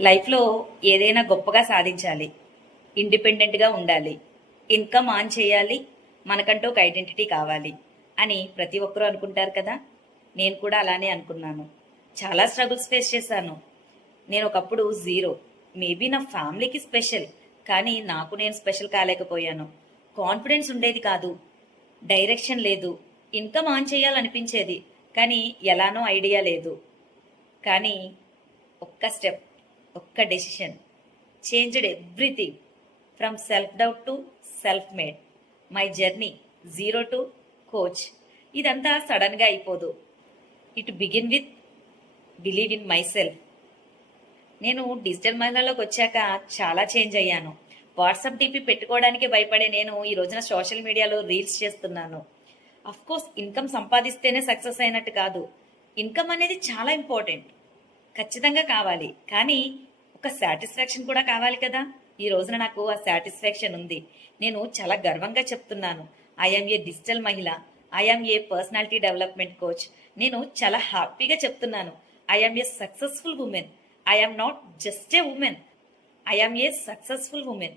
లైఫ్లో ఏదైనా గొప్పగా సాధించాలి, ఇండిపెండెంట్గా ఉండాలి, ఇన్కమ్ ఆన్ చేయాలి, మనకంటూ ఒక ఐడెంటిటీ కావాలి అని ప్రతి ఒక్కరూ అనుకుంటారు కదా. నేను కూడా అలానే అనుకున్నాను. చాలా స్ట్రగుల్స్ ఫేస్ చేశాను. నేను ఒకప్పుడు జీరో, మేబీ నా ఫ్యామిలీకి స్పెషల్, కానీ నాకు నేను స్పెషల్ కాలేకపోయాను. కాన్ఫిడెన్స్ ఉండేది కాదు, డైరెక్షన్ లేదు, ఇన్కమ్ ఆన్ చేయాలనిపించేది, కానీ ఎలానో ఐడియా లేదు. కానీ ఒక్క స్టెప్, ఒక్క decision changed everything. From self doubt to self made. My journey zero to coach. ఇదంతా సడన్గా అయిపోదు. It begin with believe in my self. నేను డిజిటల్ మహిళలోకి వచ్చాక చాలా చేంజ్ అయ్యాను. వాట్సాప్ డీపీ పెట్టుకోవడానికి భయపడే నేను ఈ రోజున సోషల్ మీడియాలో రీల్స్ చేస్తున్నాను. అఫ్ కోర్స్ ఇన్కమ్ సంపాదిస్తేనే సక్సెస్ అయినట్టు కాదు. ఇన్కమ్ అనేది చాలా ఇంపార్టెంట్, ఖచ్చితంగా కావాలి, కానీ ఒక సాటిస్ఫాక్షన్ కూడా కావాలి కదా. ఈ రోజున నాకు ఆ సాటిస్ఫాక్షన్ ఉంది. నేను చాలా గర్వంగా చెప్తున్నాను, ఐఎమ్ ఏ డిజిటల్ మహిళ, I'm a personality development coach. నేను చాలా హ్యాపీగా చెప్తున్నాను, I'm a successful women. I'm not just a women, I'm a successful women.